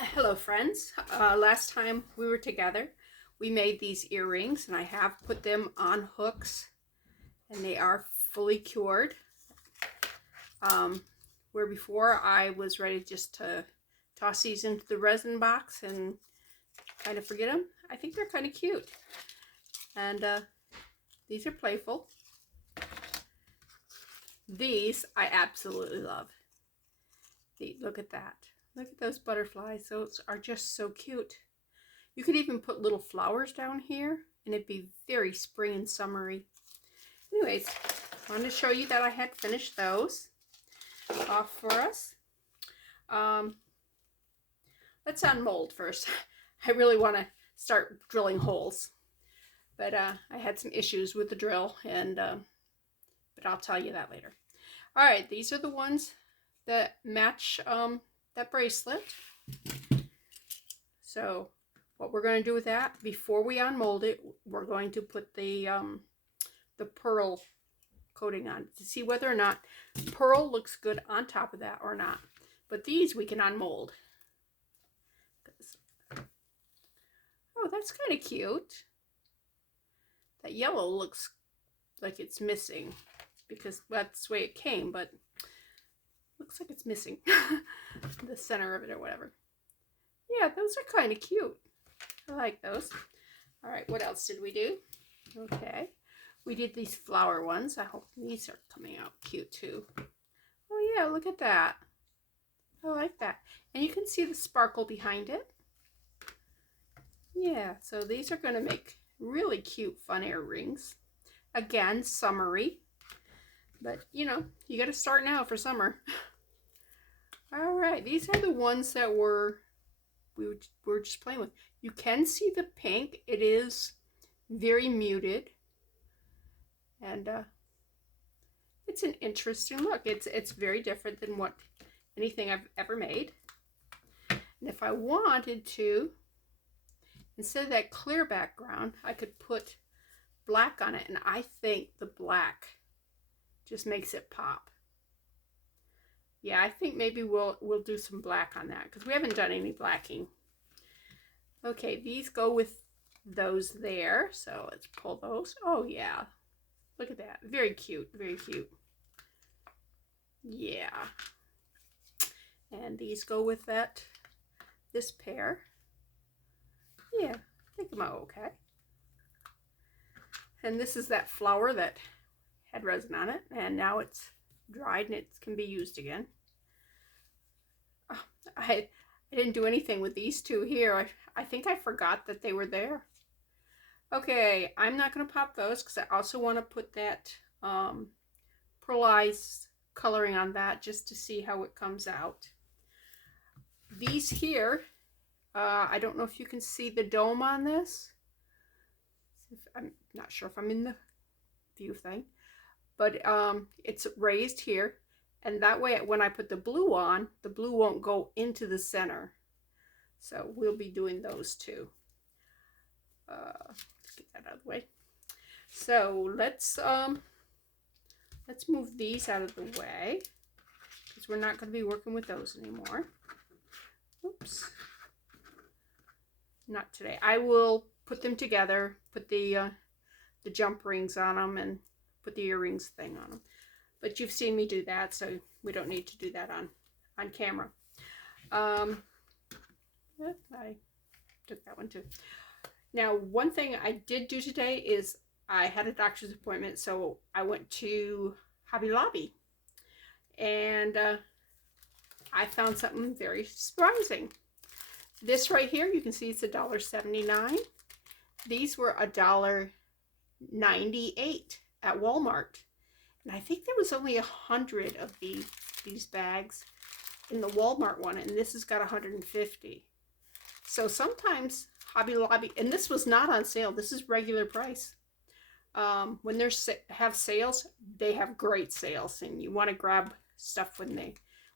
Hello friends. Last time we were together we made these earrings and I have put them on hooks and they are fully cured. Where before I was ready just to toss these into the resin box and kind of forget them. I think they're kind of cute, and these are playful. These I absolutely love. Look at that. Look at those butterflies. Those are just so cute. You could even put little flowers down here and it'd be very spring and summery. Anyways, I wanted to show you that I had finished those off for us. Let's unmold first. I really want to start drilling holes, but I had some issues with the drill, and but I'll tell you that later. All right, these are the ones that match that bracelet. So what we're going to do with that, before we unmold it, we're going to put the pearl coating on to see whether or not pearl looks good on top of that or not. But these we can unmold. Oh, that's kind of cute. That yellow looks like it's missing because that's the way it came, but looks like it's missing the center of it or whatever. Yeah, those are kind of cute. I like those. All right, what else did we do? Okay, we did these flower ones. I hope these are coming out cute too. Oh yeah, look at that. I like that. And you can see the sparkle behind it. Yeah, so these are going to make really cute fun earrings. Again, summery. But, you know, you got to start now for summer. All right, these are the ones that we were just playing with. You can see the pink. It is very muted. And it's an interesting look. It's very different than what anything I've ever made. And if I wanted to, instead of that clear background, I could put black on it, and I think the black just makes it pop. Yeah, I think maybe we'll do some black on that because we haven't done any blacking. Okay, these go with those there, so let's pull those. Oh yeah, look at that. Very cute, very cute. Yeah. And these go with this pair. Yeah, I think I'm okay. And this is that flower that had resin on it, and now it's dried and it can be used again. Oh, I didn't do anything with these two here. I think I forgot that they were there. Okay, I'm not going to pop those because I also want to put that pearlized coloring on that just to see how it comes out. These here, I don't know if you can see the dome on this. I'm not sure if I'm in the view thing, but it's raised here, and that way when I put the blue on, the blue won't go into the center. So we'll be doing those too. Let's get that out of the way. So let's move these out of the way because we're not going to be working with those anymore. Oops. Not today. I will put them together, put the jump rings on them, and put the earrings thing on them. But you've seen me do that, so we don't need to do that on camera. I took that one too. Now, one thing I did do today is I had a doctor's appointment, so I went to Hobby Lobby, and I found something very surprising. This right here, you can see it's $1.79. These were $1.98 at Walmart. And I think there was only 100 of these bags in the Walmart one, and this has got 150. So sometimes Hobby Lobby, and this was not on sale, this is regular price. When they have sales, they have great sales, and you want to grab stuff when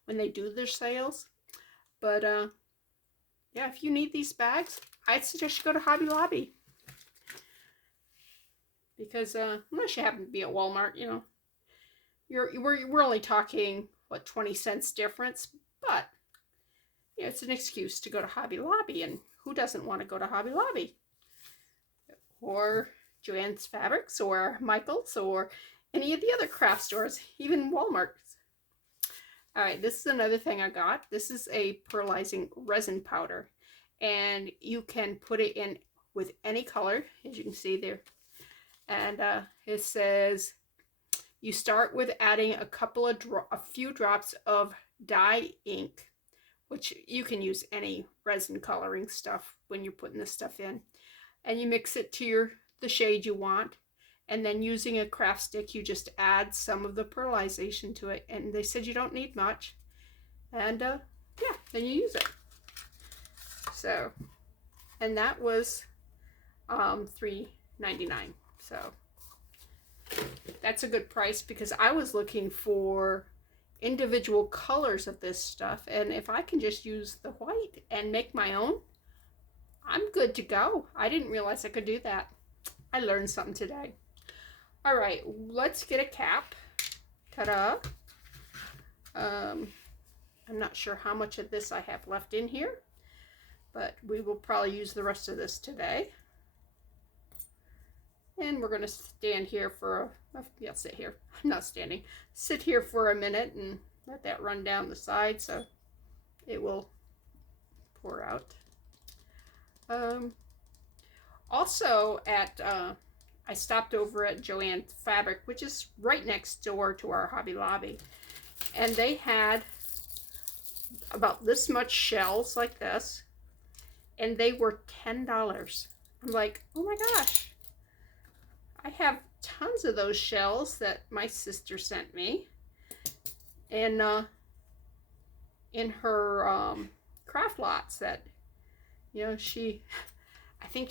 they do their sales. But yeah, if you need these bags, I'd suggest you go to Hobby Lobby. Because unless you happen to be at Walmart, you know, we're only talking, what, 20 cents difference. But you know, it's an excuse to go to Hobby Lobby, and who doesn't want to go to Hobby Lobby? Or Joann's Fabrics, or Michael's, or any of the other craft stores, even Walmart. All right, this is another thing I got. This is a pearlizing resin powder, and you can put it in with any color, as you can see there. And it says you start with adding a few drops of dye ink, which you can use any resin coloring stuff when you're putting this stuff in, and you mix it to the shade you want, and then using a craft stick you just add some of the pearlization to it, and they said you don't need much, and yeah, then you use it. So, and that was $3.99. So that's a good price, because I was looking for individual colors of this stuff, and if I can just use the white and make my own, I'm good to go. I didn't realize I could do that. I learned something today. All right, let's get a cap. Ta-da. I'm not sure how much of this I have left in here, but we will probably use the rest of this today. And we're going to stand here for yeah, sit here. I'm not standing. Sit here for a minute and let that run down the side so it will pour out. Also at, I stopped over at Joann's Fabric, which is right next door to our Hobby Lobby. And they had about this much shells like this, and they were $10. I'm like, oh my gosh. I have tons of those shells that my sister sent me, and in her craft lots that, you know, I think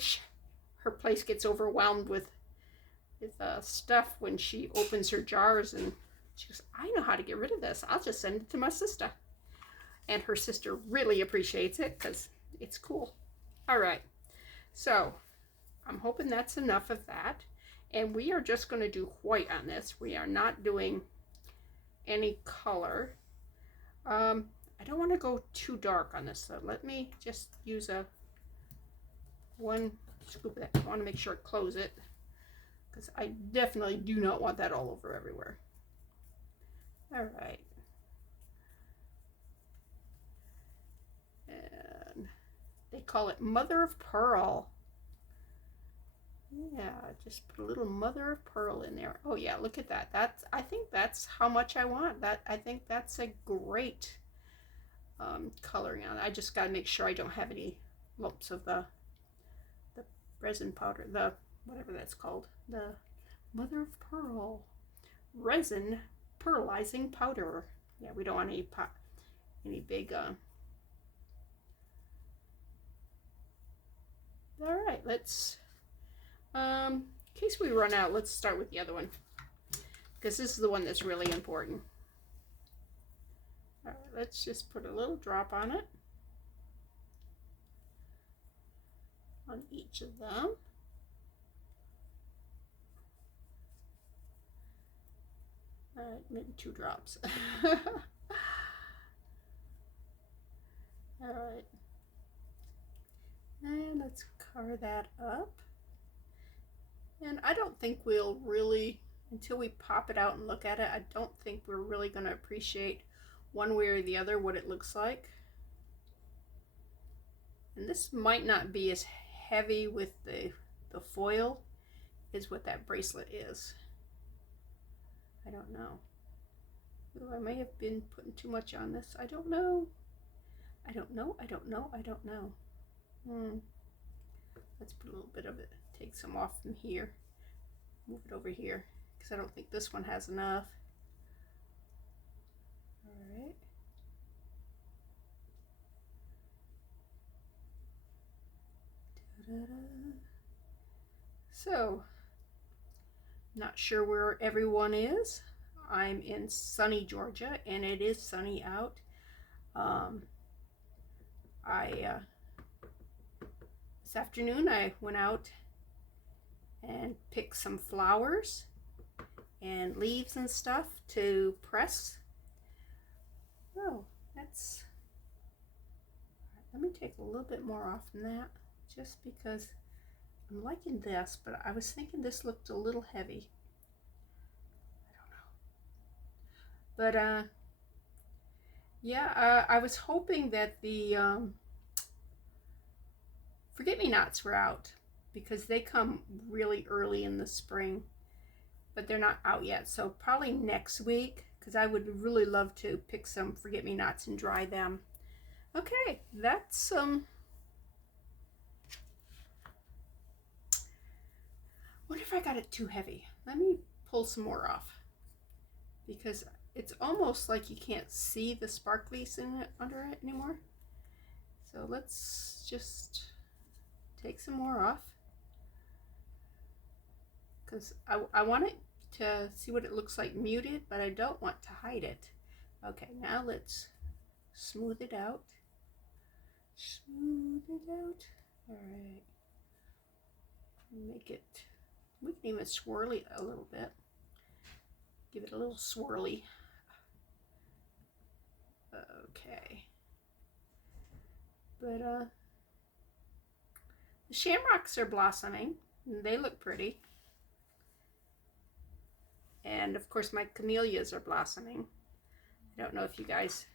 her place gets overwhelmed with stuff when she opens her jars, and she goes, I know how to get rid of this. I'll just send it to my sister. And her sister really appreciates it because it's cool. All right, so I'm hoping that's enough of that. And we are just going to do white on this. We are not doing any color. I don't want to go too dark on this, so let me just use one scoop of that. I want to make sure I close it, because I definitely do not want that all over everywhere. All right. And they call it mother of pearl. Yeah, just put a little mother of pearl in there. Oh yeah, look at that. I think that's how much I want. I think that's a great coloring on it. I just got to make sure I don't have any lumps of the resin powder, the whatever that's called, the mother of pearl resin pearlizing powder. Yeah, we don't want any big all right, let's in case we run out, let's start with the other one, because this is the one that's really important. All right, let's just put a little drop on it, on each of them. All right, maybe 2 drops. All right, and let's cover that up. And I don't think we'll really, until we pop it out and look at it, I don't think we're really going to appreciate one way or the other what it looks like. And this might not be as heavy with the foil as what that bracelet is. I don't know. Ooh, I may have been putting too much on this. I don't know. I don't know. I don't know. I don't know. Let's put a little bit of it. Take some off from here. Move it over here, because I don't think this one has enough. All right. Ta-da-da. So, not sure where everyone is. I'm in sunny Georgia, and it is sunny out. This afternoon I went out and picked some flowers and leaves and stuff to press. Oh, that's Let me take a little bit more off than that, just because I'm liking this, but I was thinking this looked a little heavy. I don't know. But yeah, I was hoping that the forget-me-nots were out, because they come really early in the spring, but they're not out yet. So probably next week, because I would really love to pick some forget-me-nots and dry them. Okay, that's what if I got it too heavy? Let me pull some more off, because it's almost like you can't see the sparklies in it under it anymore. So let's just take some more off, because I want it to see what it looks like muted, but I don't want to hide it. Okay, now let's smooth it out. Smooth it out. All right. Make it, we can even swirl it a little bit. Give it a little swirly. Okay. But the shamrocks are blossoming. They look pretty. And of course my camellias are blossoming. I don't know if you guys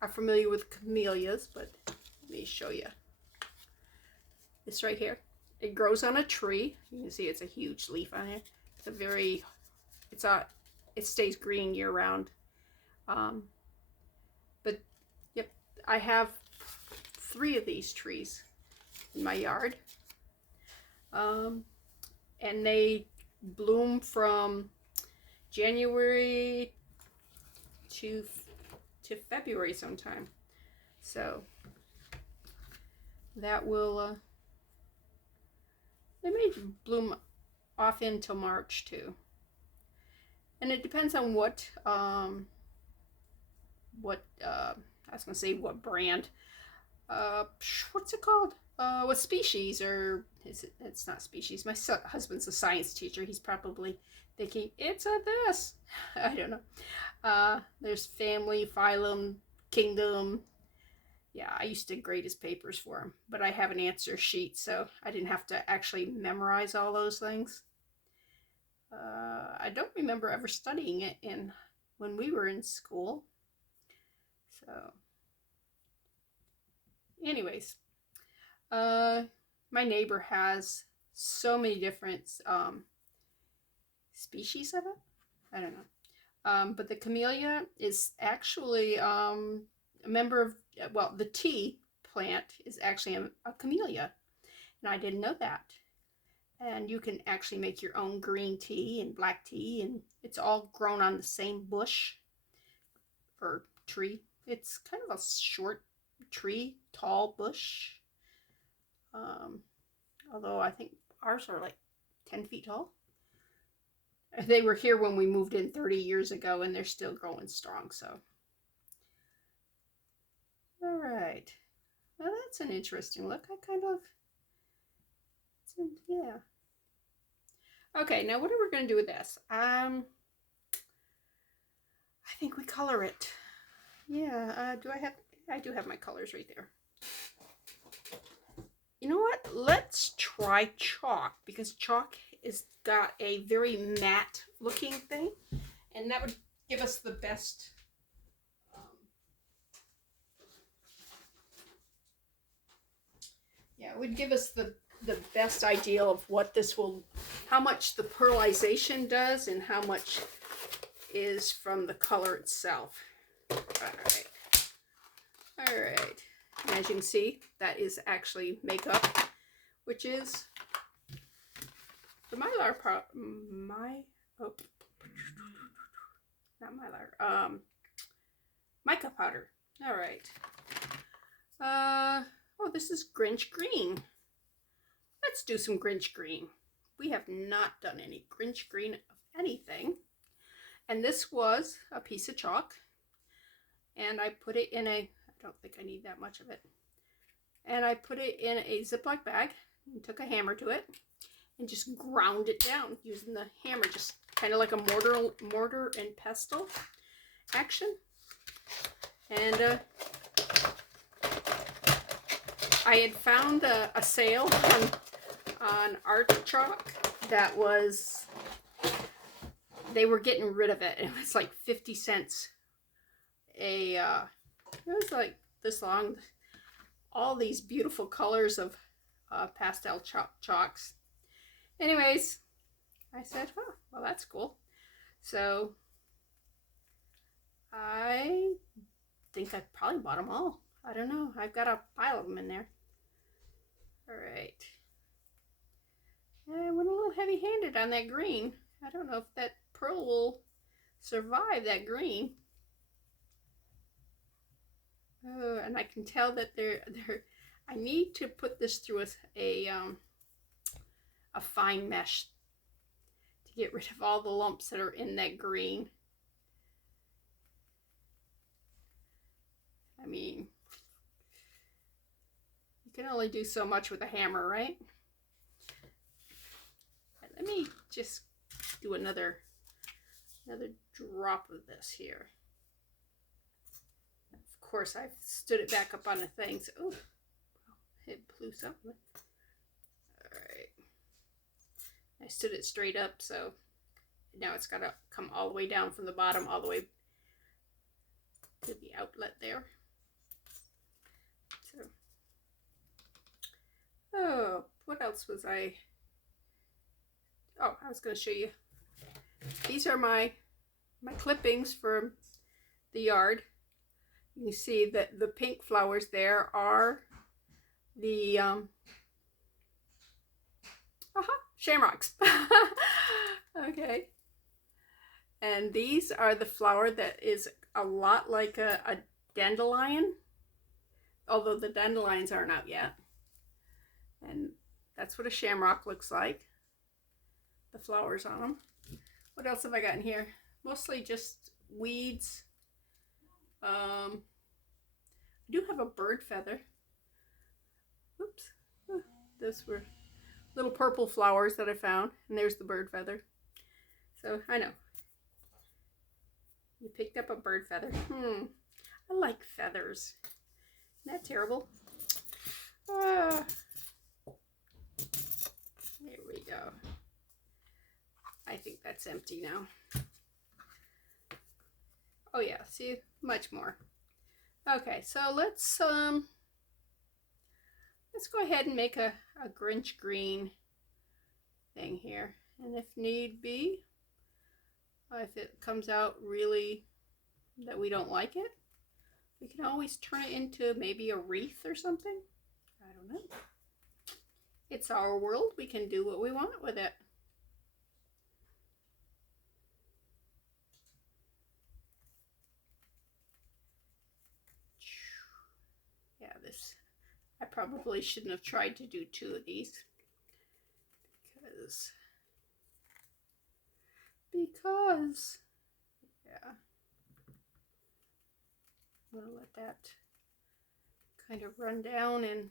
are familiar with camellias, but let me show you. This right here, it grows on a tree. You can see it's a huge leaf on it. It's a very, it stays green year round. But yep, I have 3 of these trees in my yard. And they bloom from January to February sometime. So that will, they may bloom off until March too. And it depends on what I was gonna say what brand, what's it called? What species, or is it? It's not species. My husband's a science teacher. He's probably thinking it's a this. I don't know. There's family, phylum, kingdom. Yeah, I used to grade his papers for him, but I have an answer sheet, so I didn't have to actually memorize all those things. I don't remember ever studying it when we were in school. So, anyways, my neighbor has so many different species of it. I don't know. But the camellia is actually a member of, well, the tea plant is actually a camellia, and I didn't know that. And you can actually make your own green tea and black tea, and it's all grown on the same bush or tree. It's kind of a short tree, tall bush. Although I think ours are like 10 feet tall. They were here when we moved in 30 years ago, and they're still growing strong, so. All right. Well, that's an interesting look. Yeah. Okay, now what are we going to do with this? I think we color it. Yeah, I do have my colors right there. You know what? Let's try chalk, because chalk is got a very matte looking thing, and that would give us the best it would give us the best idea of what this will, how much the pearlization does and how much is from the color itself. All right. And as you can see, that is actually makeup, which is the mylar mica powder. All right. Oh, this is Grinch green. Let's do some Grinch green. We have not done any Grinch green of anything. And this was a piece of chalk. And I put it in I don't think I need that much of it. And I put it in a Ziploc bag and took a hammer to it and just ground it down using the hammer, just kind of like a mortar and pestle action. And I had found a sale on art chalk that was, they were getting rid of it. It was like 50 cents a, it was like this long, all these beautiful colors of pastel chalks. Anyways, I said, oh, well, that's cool. So I think I probably bought them all. I don't know. I've got a pile of them in there. All right. I went a little heavy-handed on that green. I don't know if that pearl will survive that green. Oh, and I can tell that I need to put this through a fine mesh to get rid of all the lumps that are in that green. I mean, you can only do so much with a hammer, right? Let me just do another drop of this here. Of course, I've stood it back up on the thing, so oh, it blew something. All right, I stood it straight up, so now it's got to come all the way down from the bottom, all the way to the outlet there. So, oh, what else was I? Oh, I was going to show you. These are my clippings from the yard. You can see that the pink flowers there are the shamrocks. Okay. And these are the flower that is a lot like a dandelion, although the dandelions aren't out yet. And that's what a shamrock looks like. The flowers on them. What else have I got in here? Mostly just weeds. I do have a bird feather. Oops. Those were little purple flowers that I found. And there's the bird feather. So, I know. You picked up a bird feather. I like feathers. Isn't that terrible? There we go. I think that's empty now. Oh yeah, see, much more. Okay, so let's go ahead and make a Grinch green thing here. And if need be, if it comes out really that we don't like it, we can always turn it into maybe a wreath or something. I don't know. It's our world. We can do what we want with it. Yeah, I probably shouldn't have tried to do 2 of these because yeah, I'm gonna let that kind of run down and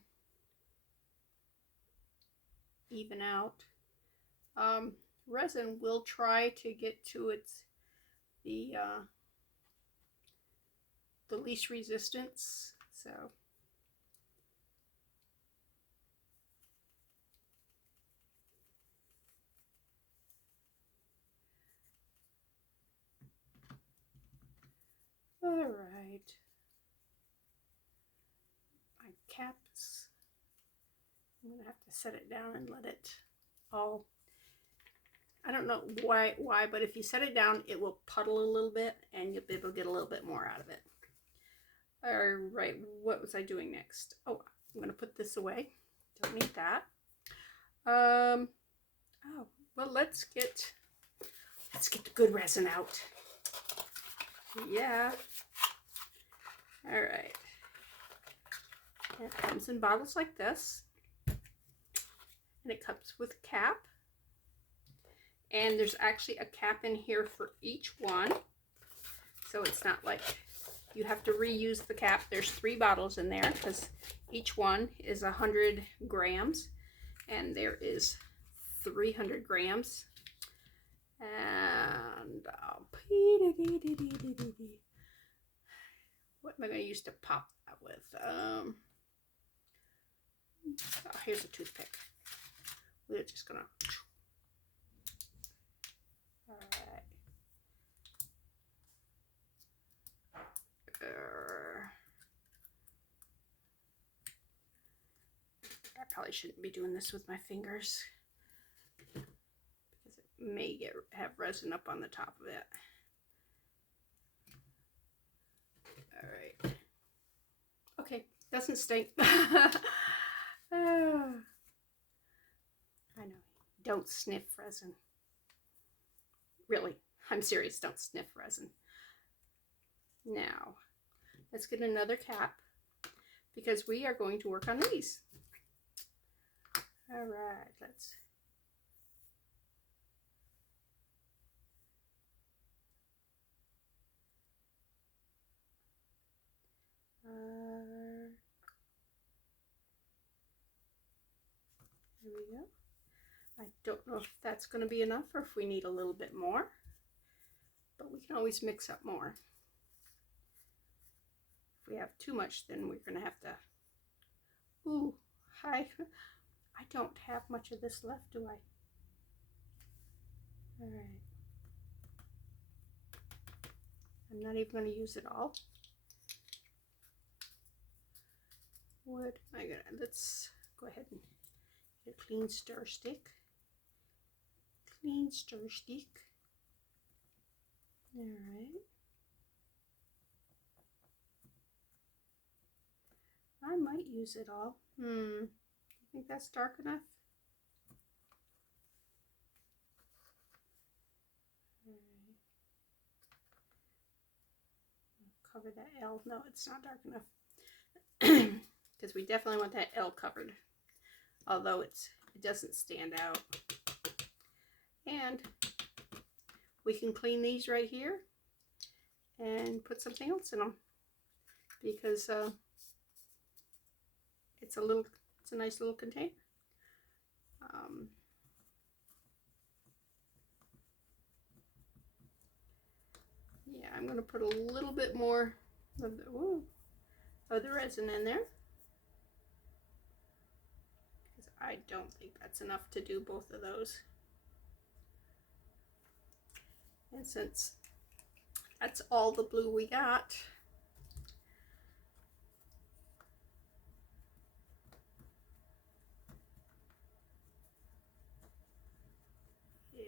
even out. Resin will try to get to the least resistance, so all right. My caps, I'm gonna have to set it down and let it all, I don't know why, but if you set it down, it will puddle a little bit and you'll be able to get a little bit more out of it. All right, what was I doing next? Oh, I'm gonna put this away. Don't need that. Oh, well, let's get the good resin out. Yeah. All right. It comes in bottles like this, and it comes with a cap. And there's actually a cap in here for each one, so it's not like you have to reuse the cap. There's 3 bottles in there because each one is 100 grams, and there is 300 grams. And what am I going to use to pop that with? here's a toothpick. We're just gonna. All right. I probably shouldn't be doing this with my fingers because it may have resin up on the top of it. All right. Okay, doesn't stink. I know. Don't sniff resin. Really, I'm serious. Don't sniff resin. Now, let's get another cap because we are going to work on these. All right, let's. Here we go. I don't know if that's going to be enough or if we need a little bit more, but we can always mix up more. If we have too much, then we're going to have to. Ooh, I don't have much of this left, do I? All right. I'm not even going to use it all. What am I gonna? Let's go ahead and get a clean stir stick. Clean stir stick. All right. I might use it all. You think that's dark enough? All right. Cover that L. No, it's not dark enough. Because we definitely want that L covered, although it doesn't stand out. And we can clean these right here and put something else in them because it's a nice little container. Yeah, I'm going to put a little bit more of the resin in there. I don't think that's enough to do both of those. And since that's all the blue we got, yeah.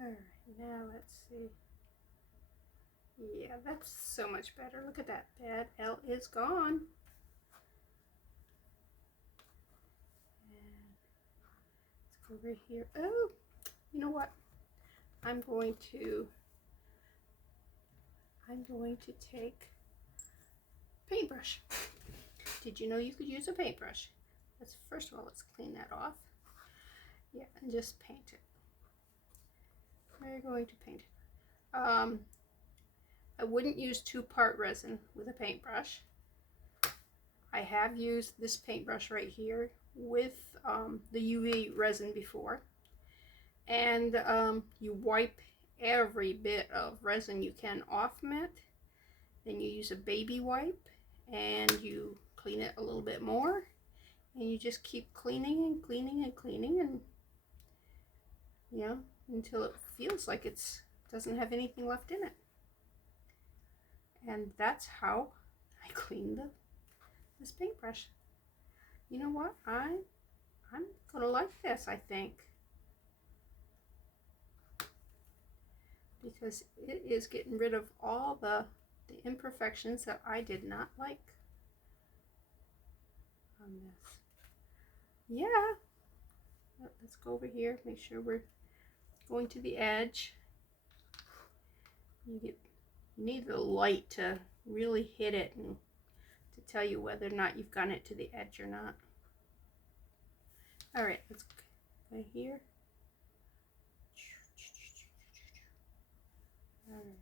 All right, now let's see. Yeah, that's so much better. Look at that. That L is gone. Over here. Oh, you know what? I'm going to take paintbrush. Did you know you could use a paintbrush? First of all, let's clean that off. Yeah, and just paint it. We're going to paint it. I wouldn't use 2-part resin with a paintbrush. I have used this paintbrush right here with the UV resin before, and you wipe every bit of resin you can off from it. Then you use a baby wipe and you clean it a little bit more, and you just keep cleaning and cleaning and cleaning, and you know, until it feels like it doesn't have anything left in it. And that's how I clean this paintbrush. You know what? I'm gonna like this, I think, because it is getting rid of all the imperfections that I did not like on this. Yeah, let's go over here, make sure we're going to the edge. You need the light to really hit it and to tell you whether or not you've gotten it to the edge or not. All right, let's go here. All right.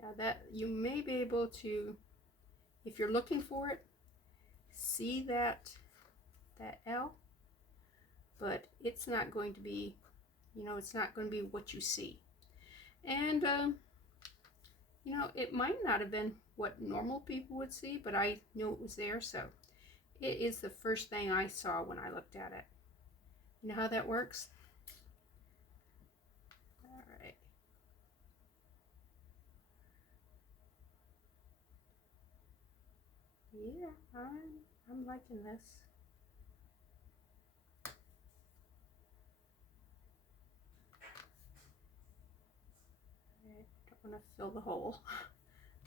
Now that you may be able to, if you're looking for it, see that L, but it's not going to be, you know, it's not going to be what you see. And you know, it might not have been what normal people would see, but I knew it was there, so It is the first thing I saw when I looked at it. You know how that works? All right. Yeah, I'm liking this. I don't want to fill the hole.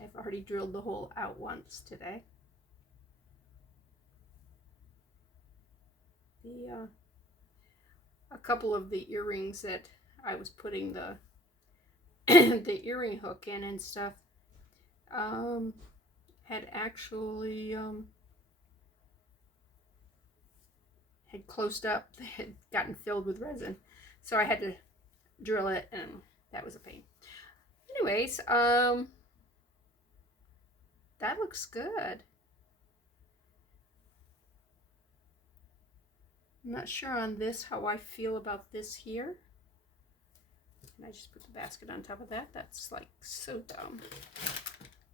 I've already drilled the hole out once today. A couple of the earrings that I was putting the the earring hook in and stuff had actually had closed up. They had gotten filled with resin, so I had to drill it, and that was a pain. Anyways, that looks good. I'm not sure on this how I feel about this here. And I just put the basket on top of that. That's like so dumb.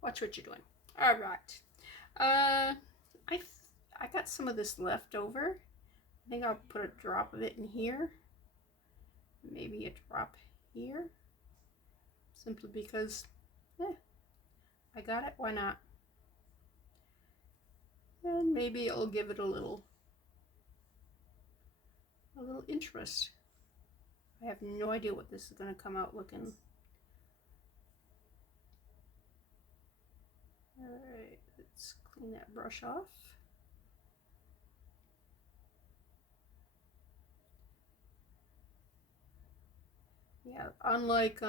Watch what you're doing. All right. I got some of this left over. I think I'll put a drop of it in here. Maybe a drop here. Simply because, I got it. Why not? And maybe it'll give it a little interest. I have no idea what this is going to come out looking. All right, let's clean that brush off. Yeah, unlike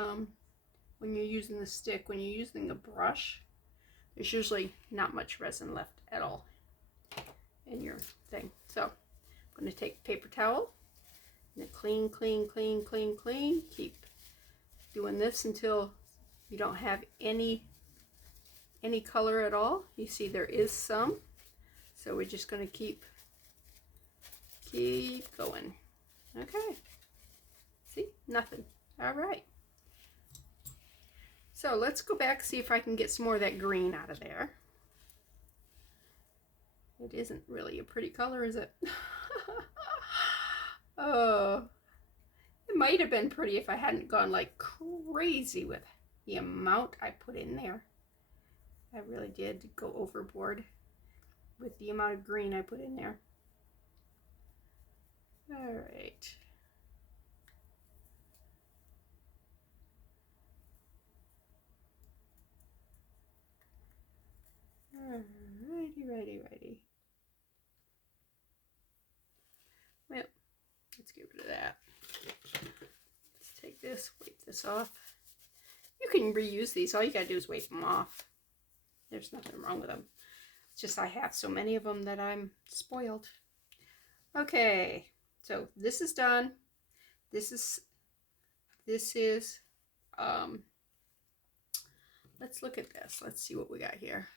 when you're using the stick, when you're using a brush, there's usually not much resin left at all in your thing. So I'm going to take a paper towel and clean, clean, clean, clean, clean. Keep doing this until you don't have any color at all. You see there is some, so we're just going to keep going. Okay, see, nothing. All right, so let's go back, see if I can get some more of that green out of there. It isn't really a pretty color, is it? Oh, it might have been pretty if I hadn't gone like crazy with the amount I put in there. I really did go overboard with the amount of green I put in there. All right. Righty. Well, let's get rid of that. Let's take this, wipe this off. You can reuse these. All you gotta do is wipe them off. There's nothing wrong with them. It's just I have so many of them that I'm spoiled. Okay, so this is done. This is let's look at this. Let's see what we got here.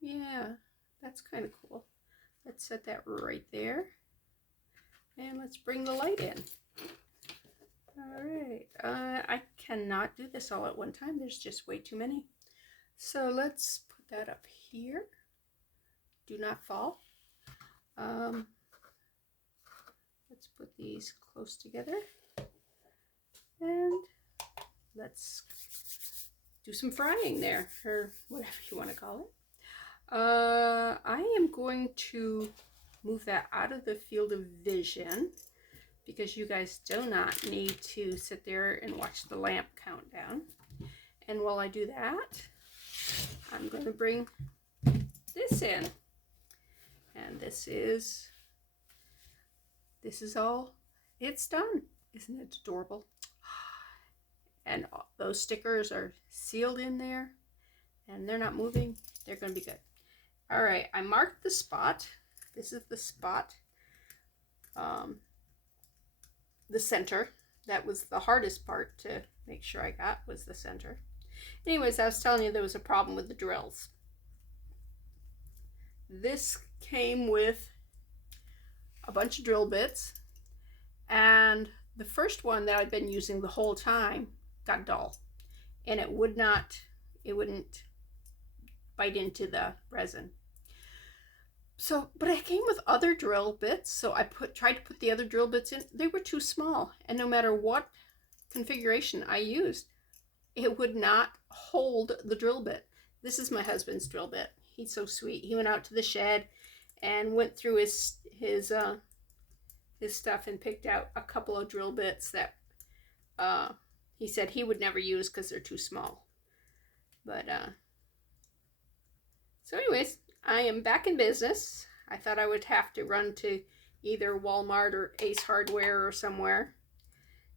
Yeah, that's kind of cool. Let's set that right there. And let's bring the light in. All right, I cannot do this all at one time. There's just way too many. So let's put that up here. Do not fall. Let's put these close together. And let's do some frying there, or whatever you want to call it. I am going to move that out of the field of vision because you guys do not need to sit there and watch the lamp count down. And while I do that, I'm going to bring this in. And this is all, it's done. Isn't it adorable? And those stickers are sealed in there and they're not moving. They're going to be good. All right, I marked the spot. This is the spot. The center. That was the hardest part to make sure I got, was the center. Anyways, I was telling you there was a problem with the drills. This came with a bunch of drill bits, and the first one that I'd been using the whole time got dull, and it wouldn't bite into the resin. But it came with other drill bits, so I tried to put the other drill bits in. They were too small, and no matter what configuration I used, it would not hold the drill bit. This is my husband's drill bit. He's so sweet. He went out to the shed and went through his stuff and picked out a couple of drill bits that he said he would never use because they're too small. But so anyways, I am back in business. I thought I would have to run to either Walmart or Ace Hardware or somewhere,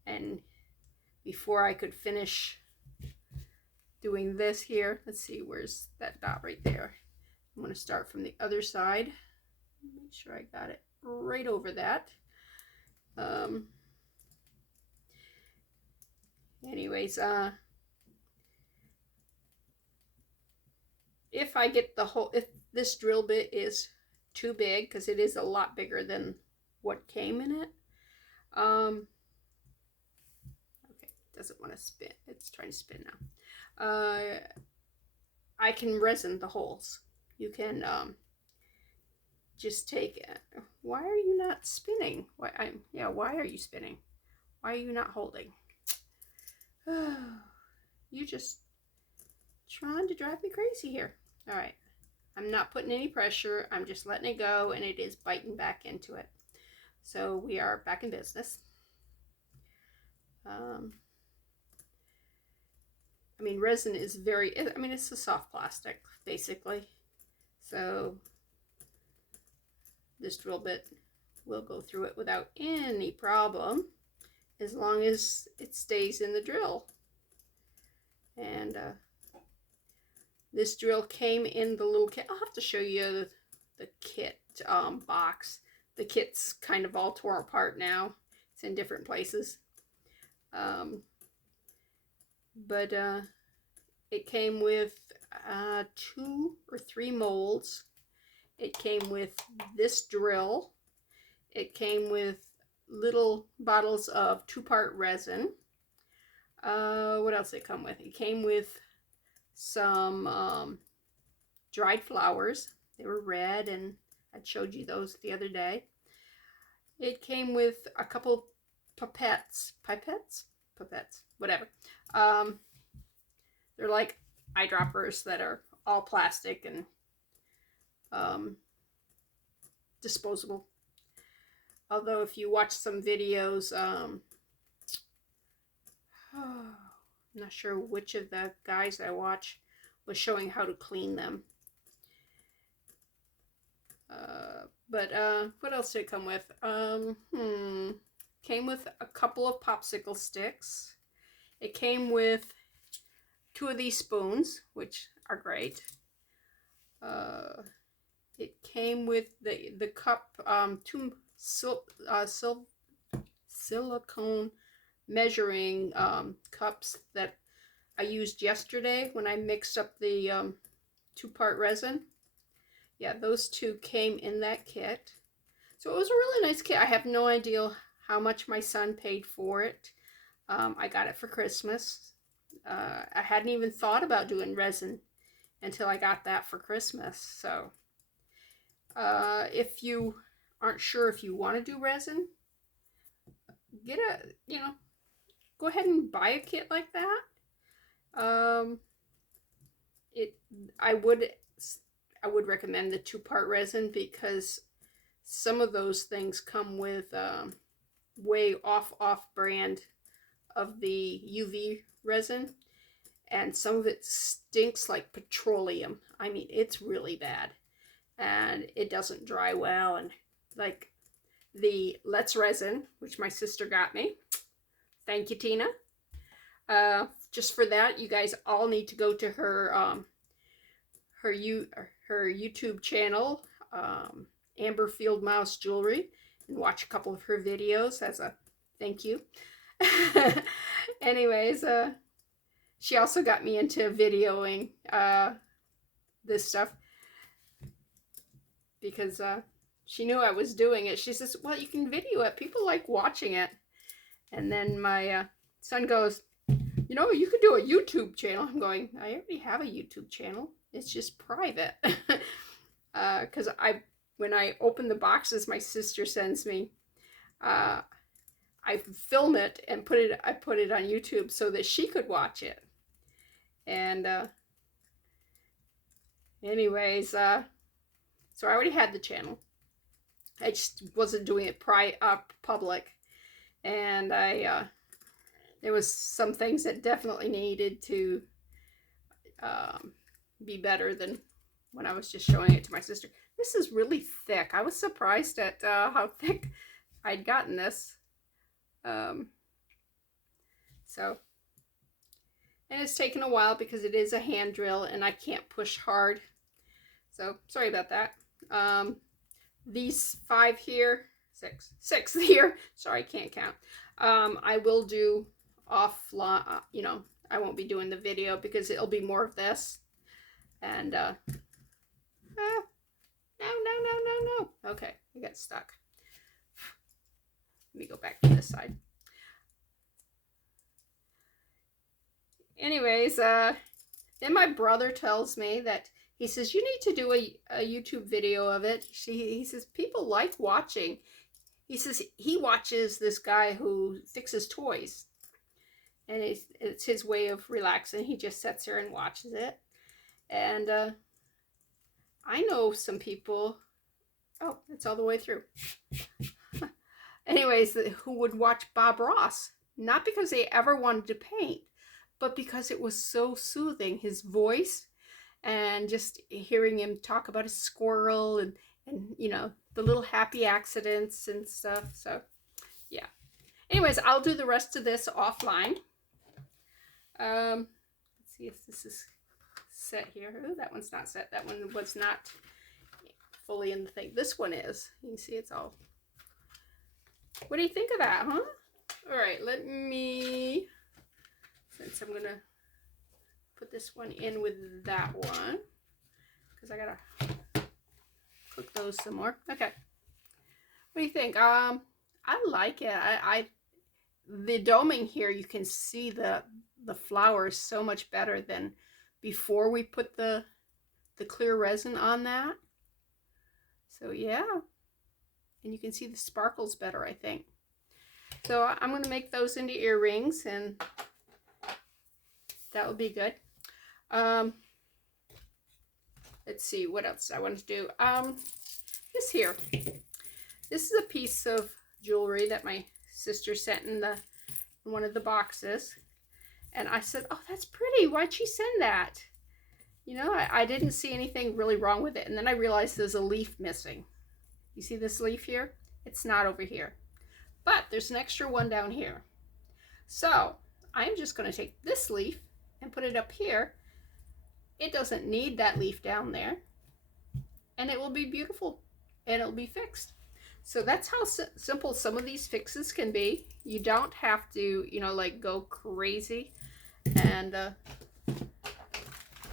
and before I could finish doing this here, let's see, where's that dot right there? I'm going to start from the other side. Make sure I got it right over that. Anyways, if I get the whole, if this drill bit is too big, because it is a lot bigger than what came in it. Okay, doesn't want to spin. It's trying to spin now. I can resin the holes. You can just take it. Why are you not spinning? Why are you spinning? Why are you not holding? You just trying to drive me crazy here. All right, I'm not putting any pressure. I'm just letting it go, and it is biting back into it. So we are back in business. I mean, resin is it's a soft plastic, basically. So this drill bit will go through it without any problem, as long as it stays in the drill. And this drill came in the little kit. I'll have to show you the kit box. The kit's kind of all torn apart now. It's in different places. But it came with 2 or 3 molds. It came with this drill. It came with little bottles of 2-part resin. What else did it come with? It came with some dried flowers. They were red, and I showed you those the other day. It came with a couple pipettes, whatever. They're like eyedroppers that are all plastic and disposable. Although if you watch some videos, I'm not sure which of the guys I watch was showing how to clean them. But what else did it come with? Came with a couple of popsicle sticks. It came with 2 of these spoons, which are great. It came with the cup, 2 silicone measuring cups that I used yesterday when I mixed up the 2-part resin. Yeah, those 2 came in that kit. So it was a really nice kit. I have no idea how much my son paid for it. I got it for Christmas. I hadn't even thought about doing resin until I got that for Christmas. So if you aren't sure if you want to do resin, go ahead and buy a kit like that. I would recommend the 2-part resin, because some of those things come with way off brand of the UV resin, and some of it stinks like petroleum. I mean, it's really bad, and it doesn't dry well. And like the Let's Resin, which my sister got me, thank you, Tina. Just for that, you guys all need to go to her YouTube channel, Amber Field Mouse Jewelry, and watch a couple of her videos as a thank you. Anyways, she also got me into videoing this stuff, because she knew I was doing it. She says, well, you can video it. People like watching it. And then my son goes, you could do a YouTube channel. I'm going, I already have a YouTube channel. It's just private. Because when I open the boxes my sister sends me, I film it and I put it on YouTube so that she could watch it. And anyways, so I already had the channel. I just wasn't doing it public. And there was some things that definitely needed to be better than when I was just showing it to my sister. This is really thick. I was surprised at how thick I'd gotten this. So, and it's taken a while because it is a hand drill and I can't push hard. So, sorry about that. These 5 here, 6 here, sorry, I can't count. I will do offline, you know, I won't be doing the video because it'll be more of this. And, no. Okay, I got stuck. Let me go back to this side. Anyways, then my brother tells me that he says, you need to do a YouTube video of it. He says, people like watching. He says he watches this guy who fixes toys. And it's his way of relaxing. He just sits there and watches it. And I know some people, oh, it's all the way through. Anyways, who would watch Bob Ross. Not because they ever wanted to paint, but because it was so soothing. His voice and just hearing him talk about a squirrel and you know, the little happy accidents and stuff. So, yeah. Anyways, I'll do the rest of this offline. Let's see if this is set here. Oh, that one's not set. That one was not fully in the thing. This one is. You can see it's all. What do you think of that, huh? All right, let me, since I'm going to put this one in with that one, because I got to cook those some more. Okay. What do you think? I like it. The doming here, you can see the flowers so much better than before we put the clear resin on that. So yeah, and you can see the sparkles better, I think. So I'm going to make those into earrings, and that will be good. Let's see what else I want to do. This here. This is a piece of jewelry that my sister sent in one of the boxes. And I said, oh, that's pretty. Why'd she send that? You know, I didn't see anything really wrong with it. And then I realized there's a leaf missing. You see this leaf here? It's not over here. But there's an extra one down here. So I'm just going to take this leaf and put it up here. It doesn't need that leaf down there. And it will be beautiful. And it'll be fixed. So that's how simple some of these fixes can be. You don't have to, you know, like go crazy. And I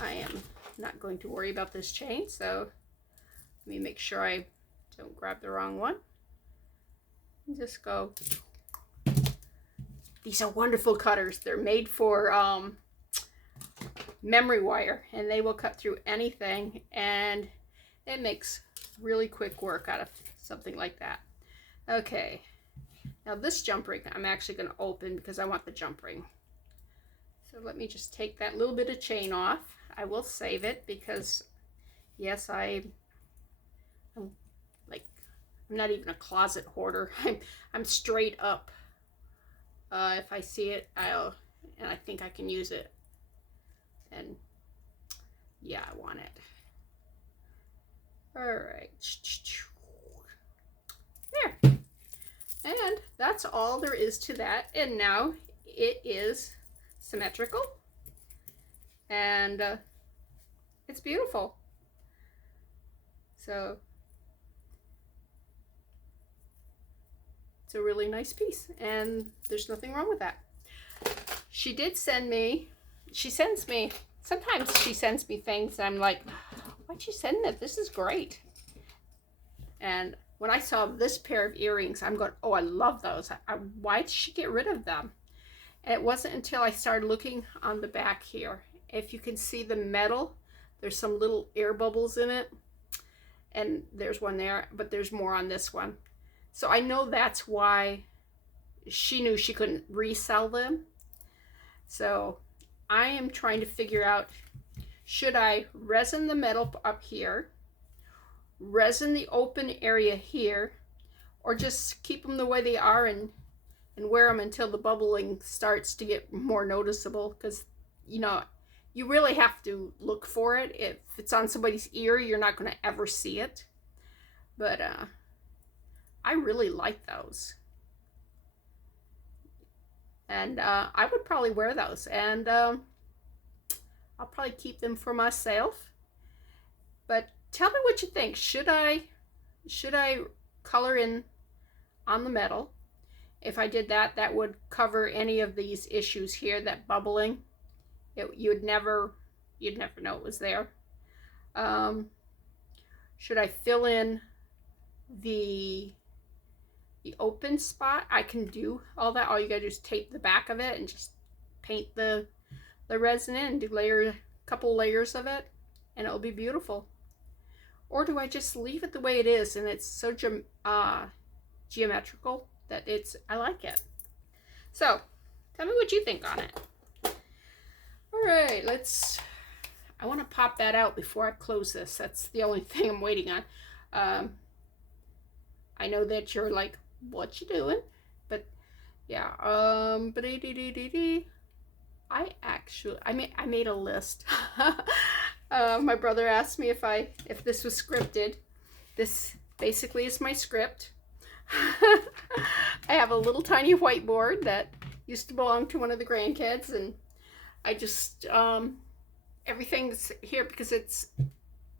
am not going to worry about this chain. So let me make sure I don't grab the wrong one. And just go. These are wonderful cutters. They're made for memory wire, and they will cut through anything, and it makes really quick work out of something like that. Okay, now this jump ring I'm actually going to open because I want the jump ring. So let me just take that little bit of chain off. I will save it because, yes, I'm not even a closet hoarder. I'm straight up. If I see it, and I think I can use it. And yeah, I want it. All right. There. And that's all there is to that. And now it is symmetrical. And it's beautiful. So it's a really nice piece. And there's nothing wrong with that. She did send me, sometimes she sends me things and I'm like, why'd you send that? This is great. And when I saw this pair of earrings, I'm going, oh, I love those. Why did she get rid of them? And it wasn't until I started looking on the back here. If you can see the metal, there's some little air bubbles in it. and there's one there, but there's more on this one. So I know that's why she knew she couldn't resell them. So I am trying to figure out, should I resin the metal up here, resin the open area here, or just keep them the way they are and wear them until the bubbling starts to get more noticeable? Because, you know, you really have to look for it. If it's on somebody's ear, you're not going to ever see it. But I really like those. And I would probably wear those. And I'll probably keep them for myself. But tell me what you think. Should I color in on the metal? If I did that, that would cover any of these issues here, that bubbling. You'd never know it was there. Should I fill in the open spot? I can do all that. All you gotta do is tape the back of it and just paint the resin in, do a couple layers of it, and it'll be beautiful. Or do I just leave it the way it is and it's so geometrical that I like it? So tell me what you think on it. All right, I want to pop that out before I close this. That's the only thing I'm waiting on. I know that you're like, what you doing? But yeah, I made a list. My brother asked me if this was scripted. This basically is my script. I have a little tiny whiteboard that used to belong to one of the grandkids, and I just, everything's here because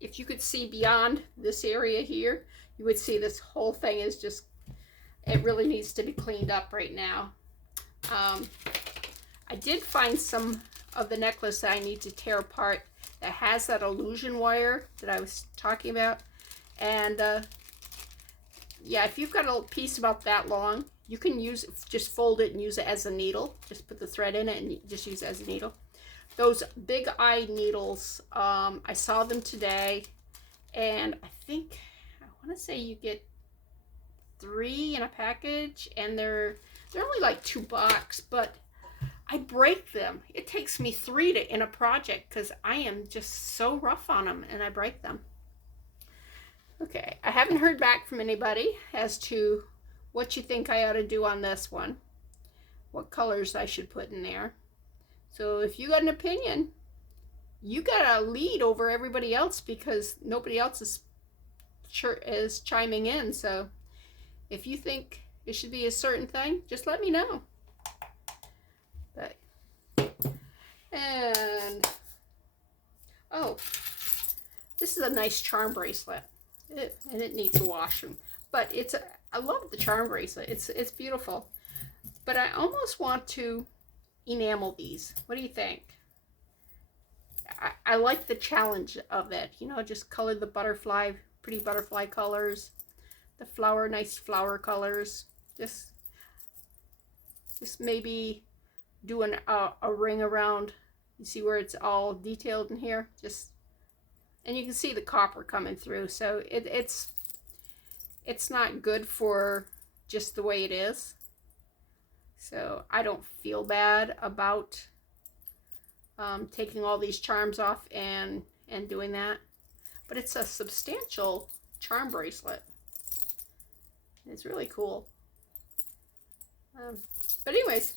if you could see beyond this area here, you would see this whole thing is just, it really needs to be cleaned up right now. I did find some of the necklace that I need to tear apart that has that illusion wire that I was talking about. And yeah, if you've got a piece about that long, you can just fold it and use it as a needle. Just put the thread in it and just use it as a needle. Those big eye needles, I saw them today, and I want to say you get 3 in a package, and they're only like $2, but I break them. It takes me 3 in a project because I am just so rough on them, and I break them. Okay, I haven't heard back from anybody as to what you think I ought to do on this one, what colors I should put in there. So if you got an opinion, you got a lead over everybody else because nobody else is chiming in. So if you think it should be a certain thing, just let me know. And oh, this is a nice charm bracelet. And it needs a washing, but I love the charm bracelet. It's beautiful, but I almost want to enamel these. What do you think? I like the challenge of it, you know, just color the butterfly, pretty butterfly colors, the flower, nice flower colors. Just maybe do a ring around. You see where it's all detailed in here? And you can see the copper coming through, so it's not good for just the way it is. So I don't feel bad about taking all these charms off and doing that. But it's a substantial charm bracelet. It's really cool. But anyways,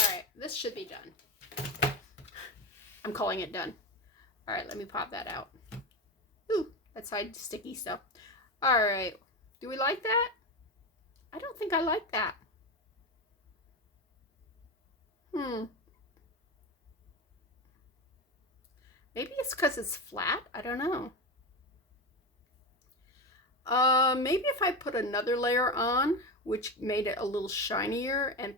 all right, this should be done. I'm calling it done. All right, let me pop that out. Ooh, that side sticky stuff. All right, do we like that? I don't think I like that. Maybe it's because it's flat. I don't know. Maybe if I put another layer on, which made it a little shinier, and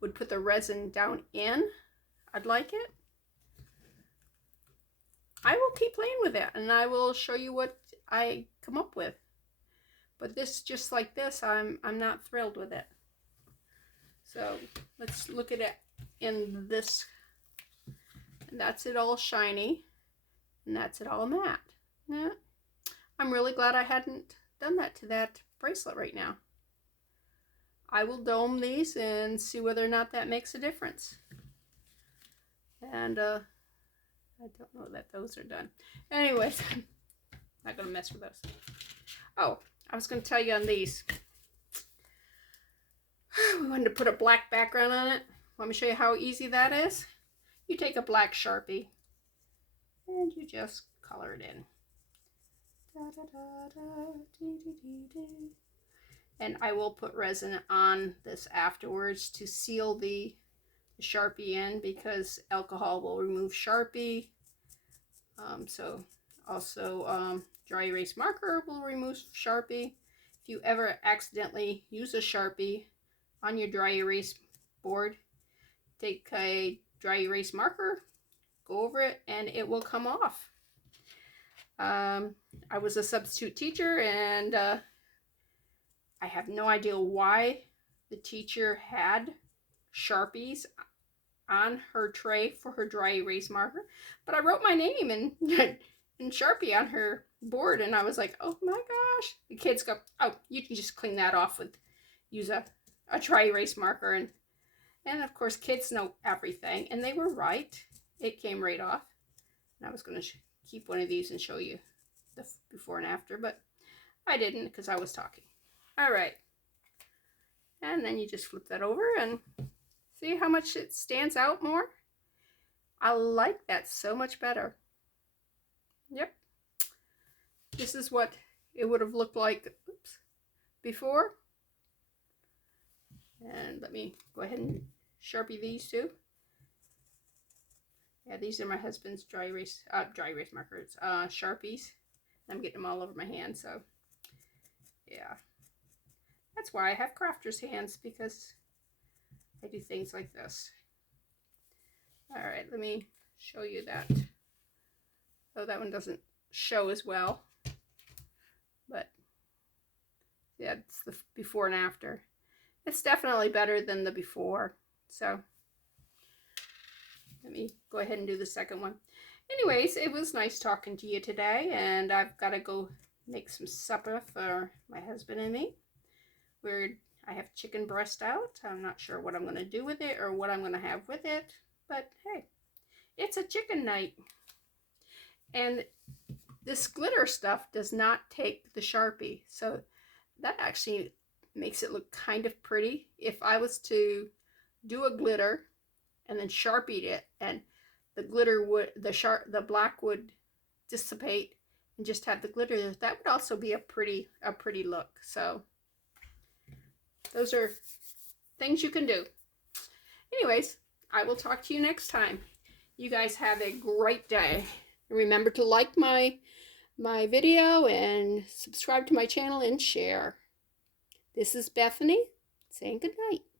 would put the resin down in, I'd like it. I will keep playing with it, and I will show you what I come up with. But this, just like this, I'm not thrilled with it. So let's look at it in this. And that's it all shiny, and that's it all matte. Yeah, I'm really glad I hadn't done that to that bracelet right now. I will dome these and see whether or not that makes a difference. And I don't know that those are done. Anyways, I'm not going to mess with those. Oh, I was going to tell you on these. We wanted to put a black background on it. Let me show you how easy that is. You take a black Sharpie and you just color it in. Da, da, da, da, dee, dee, dee, dee. And I will put resin on this afterwards to seal the Sharpie in, because alcohol will remove Sharpie. So also dry erase marker will remove Sharpie. If you ever accidentally use a Sharpie on your dry erase board, take a dry erase marker, go over it, and it will come off. I was a substitute teacher, and I have no idea why the teacher had Sharpies on her tray for her dry erase marker, but I wrote my name in Sharpie on her board, and I was like, oh my gosh. The kids go, oh, you can just clean that off with, use a dry erase marker. And of course, kids know everything, and they were right. It came right off. And I was going to keep one of these and show you the before and after, but I didn't because I was talking. All right. And then you just flip that over and see how much it stands out more? I like that so much better. Yep. This is what it would have looked like before. And let me go ahead and Sharpie these too. Yeah, these are my husband's dry erase markers, Sharpies. I'm getting them all over my hand, so yeah. That's why I have crafter's hands, because I do things like this. All right, let me show you that. Oh, that one doesn't show as well, but yeah, it's the before and after. It's definitely better than the before. So let me go ahead and do the second one. Anyways, it was nice talking to you today, and I've got to go make some supper for my husband and me. I have chicken breast out. I'm not sure what I'm going to do with it or what I'm going to have with it, but hey, it's a chicken night. And this glitter stuff does not take the Sharpie, so that actually makes it look kind of pretty. If I was to do a glitter and then Sharpied it, and the glitter would, the black would dissipate and just have the glitter, that would also be a pretty look. So those are things you can do. Anyways, I will talk to you next time. You guys have a great day. Remember to like my video and subscribe to my channel and share. This is Bethany saying good night.